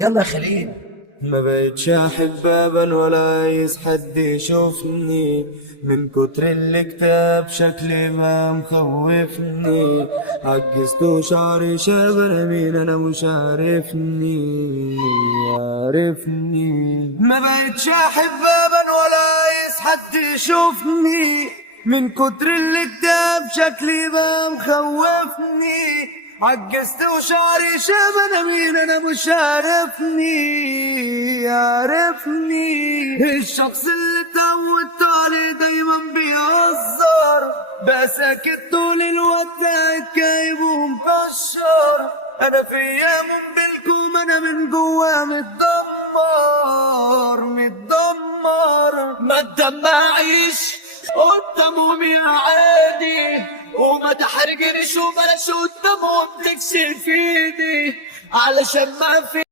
يلا يا خليل. ما بقتش احب ابا ولا عايز حد يشوفني، من كتر الاكتئاب شكلي ما مخوفني. عجزت وشعري شاب، انا مين انا مش عارفني. ما بقتش احب ابا ولا عايز حد يشوفني، من كتر الاكتئاب شكلي ما مخوفني. عجزت وشعري شاب، انا مين انا مش عارفني. الشخص اللي اتعودت عليه دايما بيهزر، بقى ساكت طول الوقت قاعد كايب ومكشر. انا في ايام بالكم انا من جوا متدمر. ما تدمعيش قدامهم يا عادي، وما تحرجنيش وبلاش قدامهم تكسر في ايدي، علشان ما في